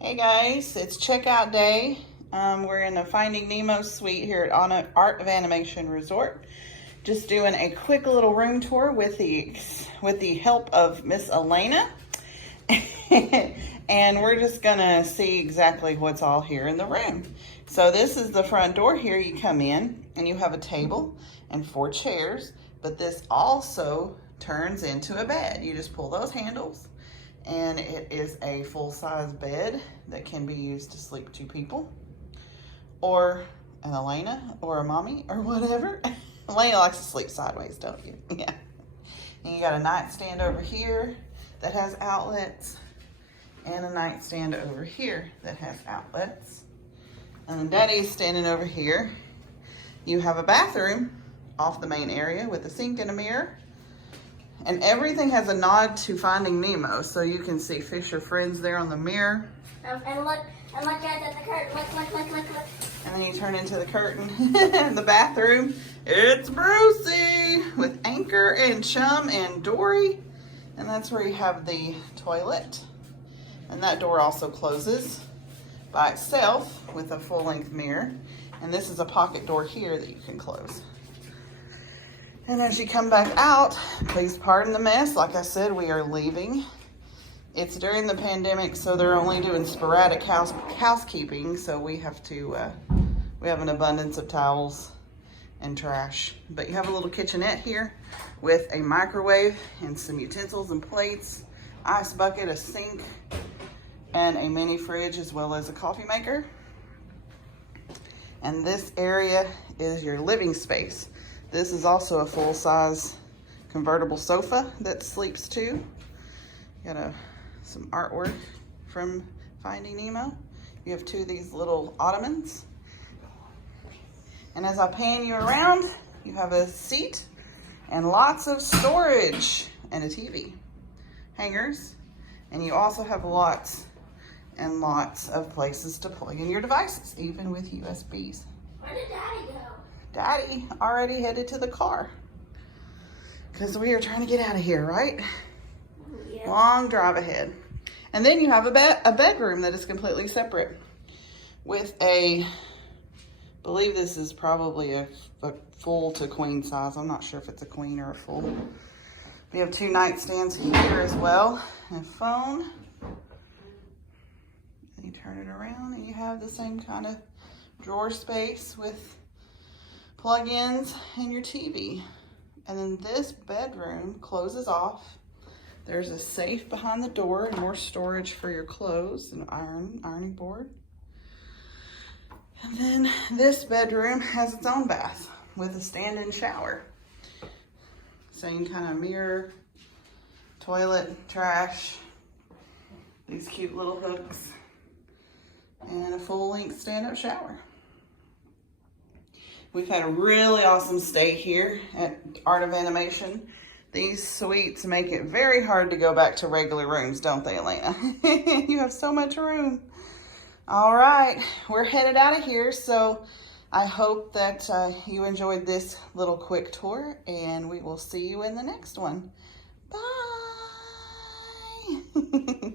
Hey guys, it's checkout day. We're in the Finding Nemo Suite here at Art of Animation Resort. Just doing a quick little room tour with the help of Miss Elena. And we're just gonna see exactly what's all here in the room. So this is the front door here. You come in and you have a table and 4 chairs, but this also turns into a bed. You just pull those handles and it is a full-size bed that can be used to sleep 2 people or an Elena or a mommy or whatever. Elena likes to sleep sideways, don't you? Yeah. And you got a nightstand over here that has outlets and a nightstand over here that has outlets. And then Daddy's standing over here. You have a bathroom off the main area with a sink and a mirror. And everything has a nod to Finding Nemo, so you can see Fisher Friends there on the mirror. And look guys at the curtain, look. And then you turn into the curtain. The bathroom, it's Brucey with Anchor and Chum and Dory. And that's where you have the toilet. And that door also closes by itself with a full-length mirror. And this is a pocket door here that you can close. And as you come back out, please pardon the mess. Like I said, we are leaving. It's during the pandemic, so they're only doing sporadic housekeeping. So we have an abundance of towels and trash. But you have a little kitchenette here with a microwave and some utensils and plates, ice bucket, a sink, and a mini fridge, as well as a coffee maker. And this area is your living space. This is also a full-size convertible sofa that sleeps 2. Got some artwork from Finding Nemo. You have 2 of these little ottomans. And as I pan you around, you have a seat and lots of storage and a TV. Hangers. And you also have lots and lots of places to plug in your devices, even with USBs. Where did Daddy go? Daddy already headed to the car because we are trying to get out of here, right? Yeah. Long drive ahead. And then you have a bedroom that is completely separate with I believe this is probably a full to queen size. I'm not sure if it's a queen or a full. We have 2 nightstands here as well, and a phone. And you turn it around and you have the same kind of drawer space with plug-ins and your TV. And then this bedroom closes off. There's a safe behind the door and more storage for your clothes and ironing board. And then this bedroom has its own bath with a stand-in shower. Same kind of mirror, toilet, trash, these cute little hooks, and a full-length stand-up shower. We've had a really awesome stay here at Art of Animation. These suites make it very hard to go back to regular rooms, don't they, Elena? You have so much room. All right, we're headed out of here, so I hope that you enjoyed this little quick tour, and we will see you in the next one. Bye!